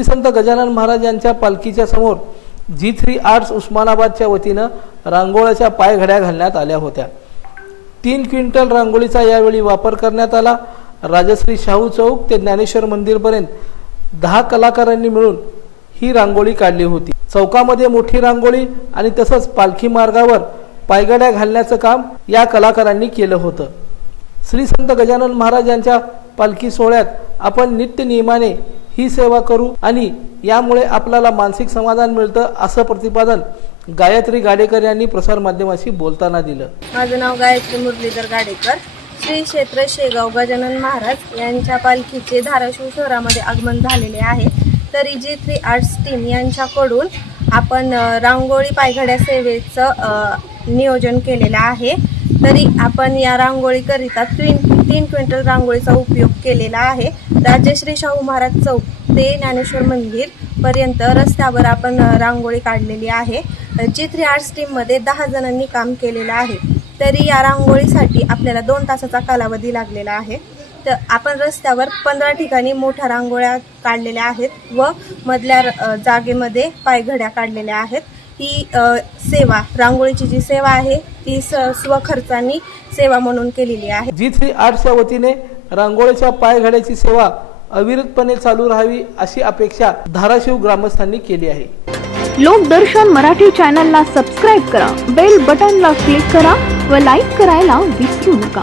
श्री संत गजानन महाराज यांच्या पालखीच्या समोर G3 arts उस्मानाबादच्या वतीनं रांगोळ्याच्या पायघड्या घालण्यात आल्या होत्या। 3 क्विंटल रांगोळीचा यावेळी वापर करण्यात आला। राजश्री शाहू चौक ते ज्ञानेश्वर मंदिरपर्यंत 10 कलाकारांनी मिळून ही रांगोळी काढली होती। चौकामध्ये मोठी रांगोळी आणि तसंच पालखी मार्गावर पायघड्या घालण्याचं काम या कलाकारांनी केलं होतं। श्री संत गजानन महाराज यांच्या पालखी सोहळ्यात आपण नित्य नियमाने ही सेवा करू आणि यामुळे आपल्याला मानसिक समाधान मिळतं असं प्रतिपादन गायत्री गाडेकर यांनी प्रसार माध्यमाशी बोलताना दिलं। माझं नाव गायत्री मुरलीधर गाडेकर। श्री क्षेत्र शेगाव गजानन महाराज यांच्या पालखीचे धाराशिव शहरामध्ये आगमन झालेले आहे। तरी G3 आर्ट्स टीम यांच्याकडून आपण रांगोळी पायघड्या सेवेचं नियोजन केलेलं आहे। तरी आपण या रांगोळीकरिता 3 क्विंटल रांगोळीचा उपयोग केलेला आहे। राजश्री शाहू महाराज चौक ते ज्ञानेश्वर मंदिर पर्यंत रस्त्यावर आपण रांगोळी काढलेली आहे। G3 आर्ट्स टीममध्ये 10 जणांनी काम केलेलं आहे। तरी या रांगोळीसाठी आपल्याला 2 तासाचा कालावधी लागलेला आहे। तर आपण रस्त्यावर 15 ठिकाणी मोठ्या रांगोळ्या काढलेल्या आहेत व मधल्या जागेमध्ये पायघड्या काढलेल्या आहेत। ही सेवा रांगोळीची जी सेवा आहे ती स्वखर्चानी सेवा म्हणून केलेली आहे। G3 आर्ट्सच्या वतीने रांगोळीच्या पायघड्याची सेवा अविरतपणे चालू राहावी अशी अपेक्षा धाराशिव ग्रामस्थांनी केली आहे। लोकदर्शन मराठी चॅनलला सबस्क्राइब करा, बेल बटनला क्लिक करा व लाईक करायला विसरू नका।